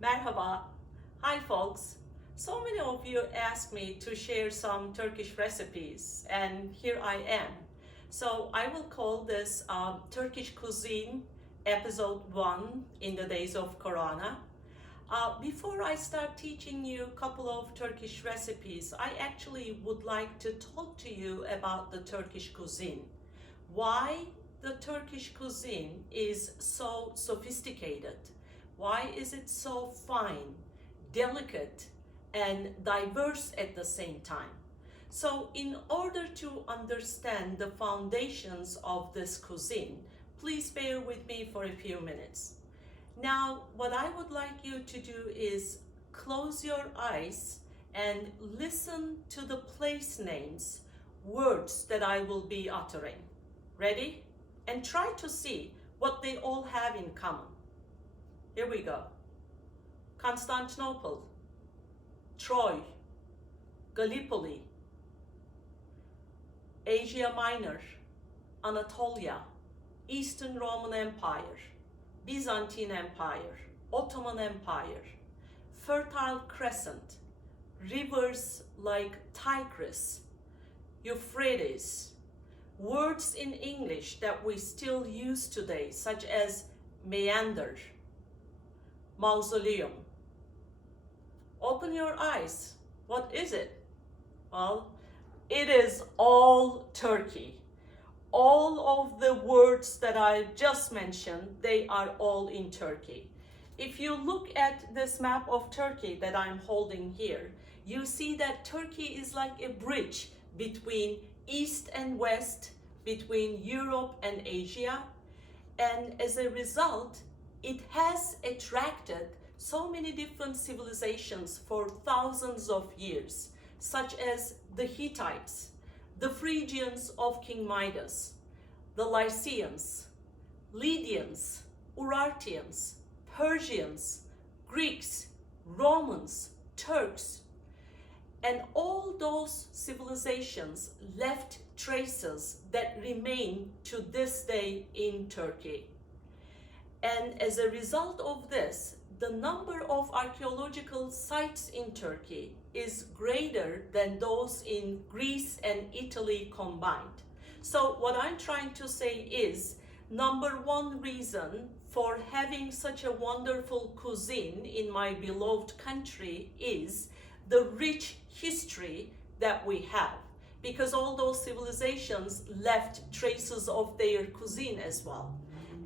Merhaba. Hi folks. So many of you asked me to share some Turkish recipes and here I am. So I will call this Turkish Cuisine episode 1 in the days of Corona. Before I start teaching you a couple of Turkish recipes, I actually would like to talk to you about the Turkish cuisine. Why the Turkish cuisine is so sophisticated. Why is it so fine, delicate, and diverse at the same time? So in order to understand the foundations of this cuisine, please bear with me for a few minutes. Now, what I would like you to do is close your eyes and listen to the place names, words that I will be uttering. Ready? And try to see what they all have in common. Here we go. Constantinople, Troy, Gallipoli, Asia Minor, Anatolia, Eastern Roman Empire, Byzantine Empire, Ottoman Empire, Fertile Crescent, rivers like Tigris, Euphrates, words in English that we still use today, such as meander, mausoleum. Open your eyes. What is it? Well, it is all Turkey. All of the words that I just mentioned, they are all in Turkey. If you look at this map of Turkey that I'm holding here, you see that Turkey is like a bridge between East and West, between Europe and Asia. And as a result, it has attracted so many different civilizations for thousands of years, such as the Hittites, the Phrygians of King Midas, the Lycians, Lydians, Urartians, Persians, Greeks, Romans, Turks, and all those civilizations left traces that remain to this day in Turkey. And as a result of this, the number of archaeological sites in Turkey is greater than those in Greece and Italy combined. So what I'm trying to say is, number one reason for having such a wonderful cuisine in my beloved country is the rich history that we have, because all those civilizations left traces of their cuisine as well.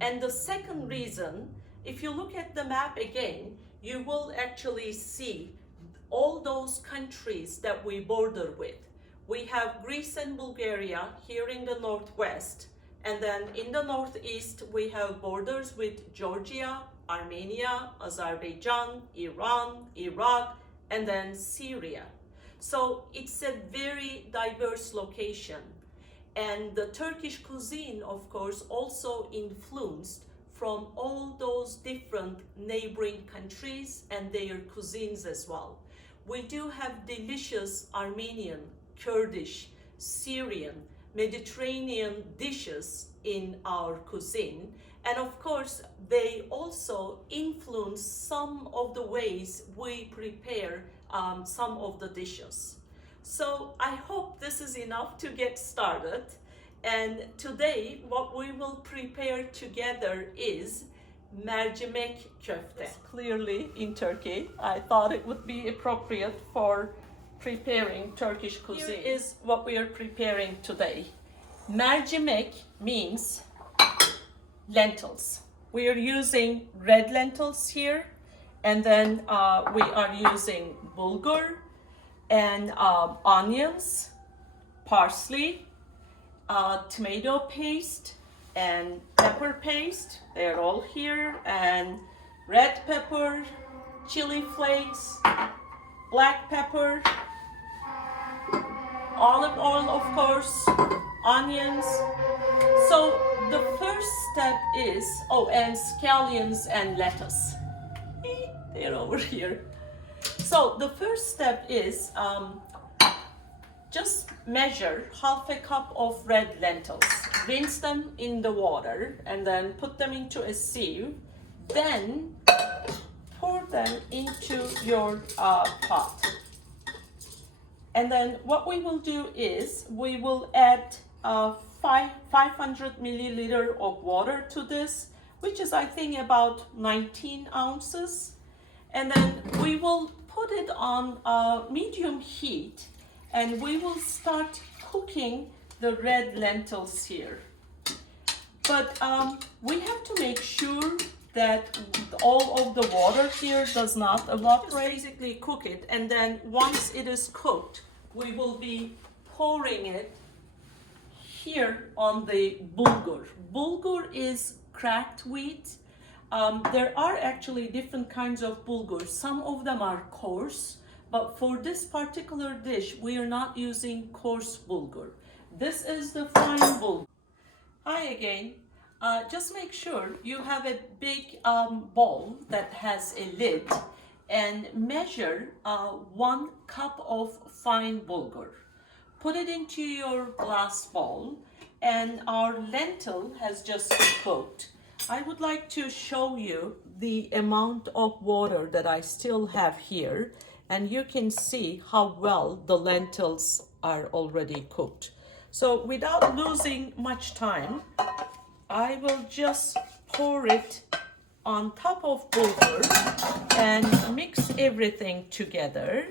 And the second reason, if you look at the map again, you will actually see all those countries that we border with. We have Greece and Bulgaria here in the northwest, and then in the northeast we have borders with Georgia, Armenia, Azerbaijan, Iran, Iraq, and then Syria. So it's a very diverse location. And the Turkish cuisine, of course, also influenced from all those different neighboring countries and their cuisines as well. We do have delicious Armenian, Kurdish, Syrian, Mediterranean dishes in our cuisine. And of course, they also influence some of the ways we prepare some of the dishes. So I hope this is enough to get started. And today what we will prepare together is Mercimek köfte. Clearly in Turkey, I thought it would be appropriate for preparing Turkish cuisine. Here is what we are preparing today. Mercimek means lentils. We are using red lentils here, and then we are using bulgur and onions, parsley, tomato paste and pepper paste. They're all here, and red pepper, chili flakes, black pepper, olive oil, of course, onions. So the first step is, and scallions and lettuce. They're over here. So the first step is just measure half a cup of red lentils. Rinse them in the water and then put them into a sieve. Then pour them into your pot. And then what we will do is we will add 500 milliliter of water to this, which is I think about 19 ounces. And then we will put it on medium heat, and we will start cooking the red lentils here. But we have to make sure that all of the water here does not evaporate. Just basically cook it, and then once it is cooked, we will be pouring it here on the bulgur. Bulgur is cracked wheat. There are actually different kinds of bulgur. Some of them are coarse, but for this particular dish, we are not using coarse bulgur. This is the fine bulgur. Hi again. Just make sure you have a big bowl that has a lid, and measure 1 cup of fine bulgur. Put it into your glass bowl, and our lentil has just cooked. I would like to show you the amount of water that I still have here, and you can see how well the lentils are already cooked. So without losing much time, I will just pour it on top of bulgur and mix everything together.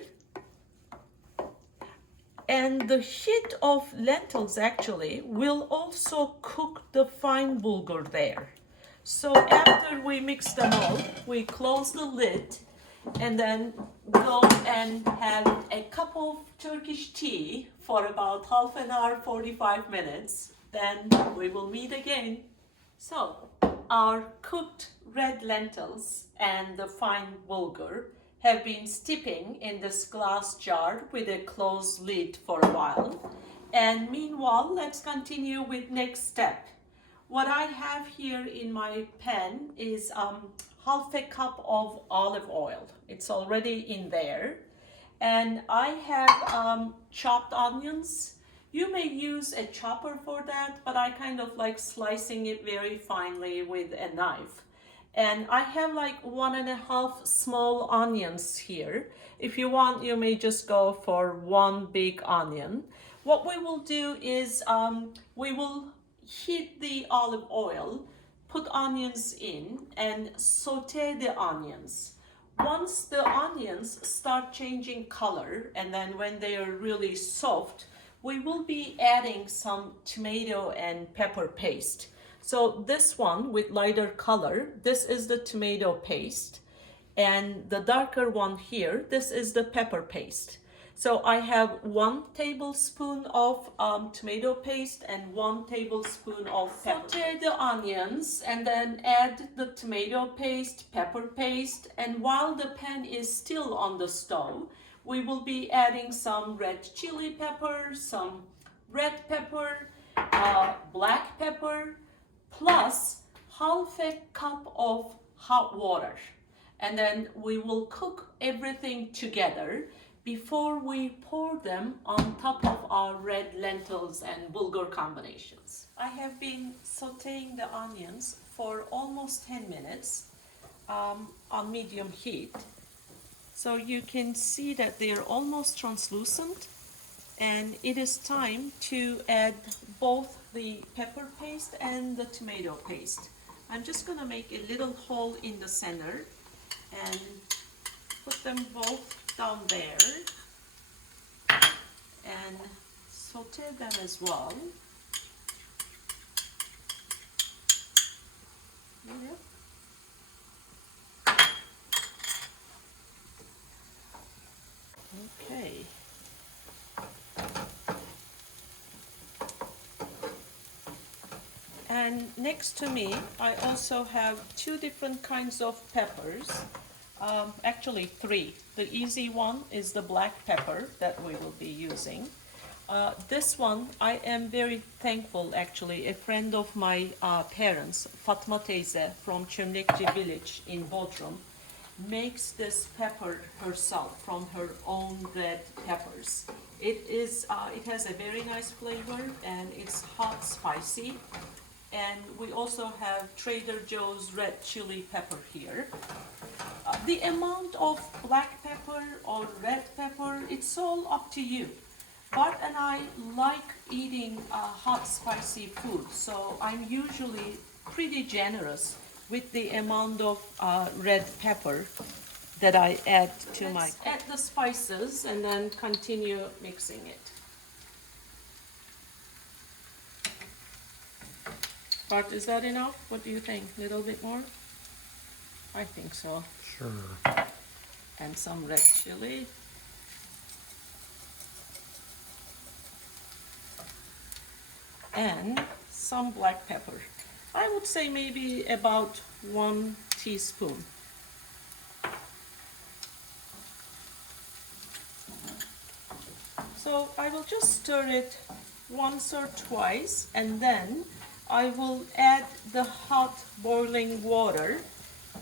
And the heat of lentils actually will also cook the fine bulgur there. So after we mix them all, we close the lid and then go and have a cup of Turkish tea for about half an hour, 45 minutes. Then we will meet again. So our cooked red lentils and the fine bulgur have been steeping in this glass jar with a closed lid for a while. And meanwhile, let's continue with next step. What I have here in my pan is half a cup of olive oil. It's already in there. And I have chopped onions. You may use a chopper for that, but I kind of like slicing it very finely with a knife. And I have like 1.5 small onions here. If you want, you may just go for 1 big onion. What we will do is we will heat the olive oil, put onions in, and saute the onions. Once the onions start changing color, and then when they are really soft, we will be adding some tomato and pepper paste. So this one with lighter color, this is the tomato paste, and the darker one here, this is the pepper paste. So I have 1 tablespoon of tomato paste and 1 tablespoon of pepper. Saute the onions and then add the tomato paste, pepper paste, and while the pan is still on the stove, we will be adding some red chili pepper, some red pepper, black pepper, plus half a cup of hot water. And then we will cook everything together before we pour them on top of our red lentils and bulgur combinations. I have been sauteing the onions for almost 10 minutes on medium heat. So you can see that they are almost translucent, and it is time to add both the pepper paste and the tomato paste. I'm just going to make a little hole in the center and put them both down there and saute them as well. Yep. Okay. And next to me, I also have 2 different kinds of peppers. Actually 3. The easy one is the black pepper that we will be using. This one, I am very thankful actually. A friend of my parents, Fatma teyze from Çömlekçi village in Bodrum, makes this pepper herself from her own red peppers. It has a very nice flavor, and it's hot spicy. And we also have Trader Joe's red chili pepper here. The amount of black pepper or red pepper, it's all up to you. Bart and I like eating hot, spicy food, so I'm usually pretty generous with the amount of red pepper that I add to my. Add the spices and then continue mixing it. Bart, is that enough? What do you think? A little bit more? I think so. Sure. And some red chili. And some black pepper. I would say maybe about 1 teaspoon. So I will just stir it once or twice, and then I will add the hot boiling water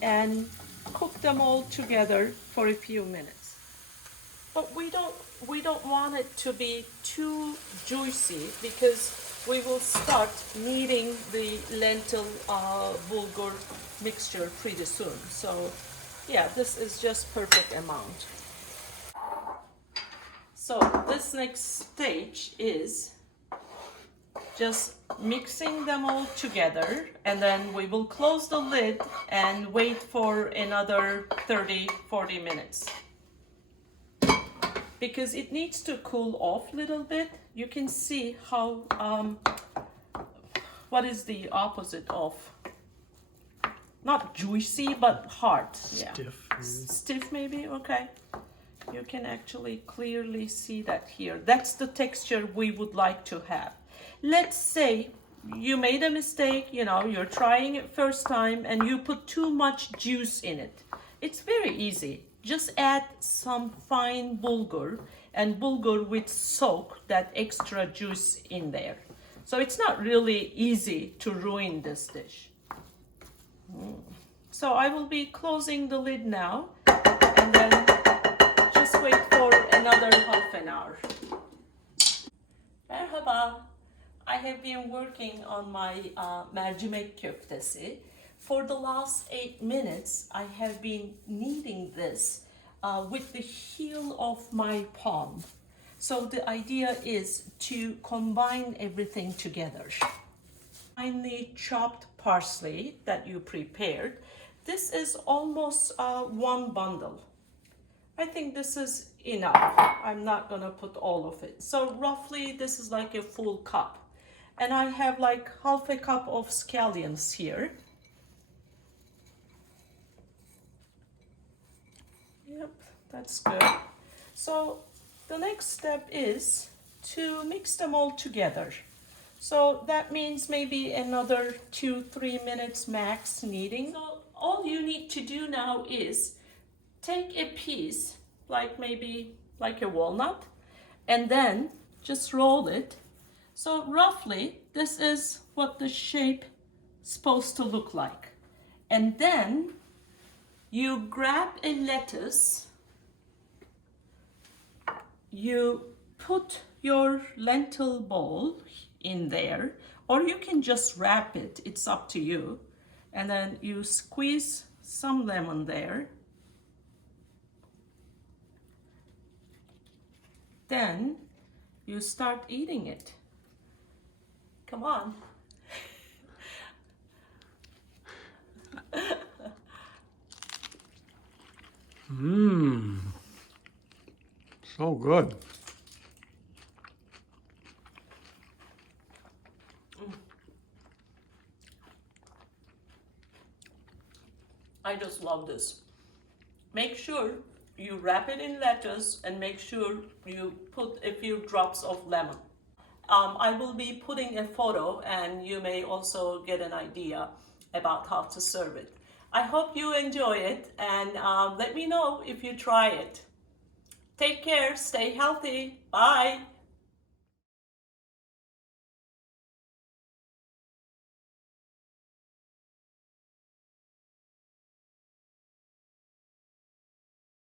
and cook them all together for a few minutes. But we don't want it to be too juicy, because we will start kneading the lentil bulgur mixture pretty soon. So yeah, this is just perfect amount. So this next stage is just mixing them all together, and then we will close the lid and wait for another 30-40 minutes. Because it needs to cool off a little bit. You can see how, what is the opposite of, not juicy, but hard. Yeah. Stiff. Stiff maybe, okay. You can actually clearly see that here. That's the texture we would like to have. Let's say you made a mistake, you know, you're trying it first time and you put too much juice in it. It's very easy. Just add some fine bulgur, and bulgur will soak that extra juice in there. So it's not really easy to ruin this dish. So I will be closing the lid now, and then just wait for another half an hour. Merhaba. I have been working on my Mercimek Köftesi. For the last 8 minutes, I have been kneading this with the heel of my palm. So the idea is to combine everything together. Finely chopped parsley that you prepared. This is almost 1 bundle. I think this is enough. I'm not gonna put all of it. So roughly this is like a full cup. And I have like half a cup of scallions here. Yep, that's good. So the next step is to mix them all together. So that means maybe another 2-3 minutes max kneading. So all you need to do now is take a piece, like maybe like a walnut, and then just roll it. So roughly this is what the shape is supposed to look like. And then you grab a lettuce, you put your lentil bowl in there, or you can just wrap it, it's up to you. And then you squeeze some lemon there. Then you start eating it. Come on. Mmm. So good. I just love this. Make sure you wrap it in lettuce and make sure you put a few drops of lemon. I will be putting a photo, and you may also get an idea about how to serve it. I hope you enjoy it, and let me know if you try it. Take care, stay healthy, bye.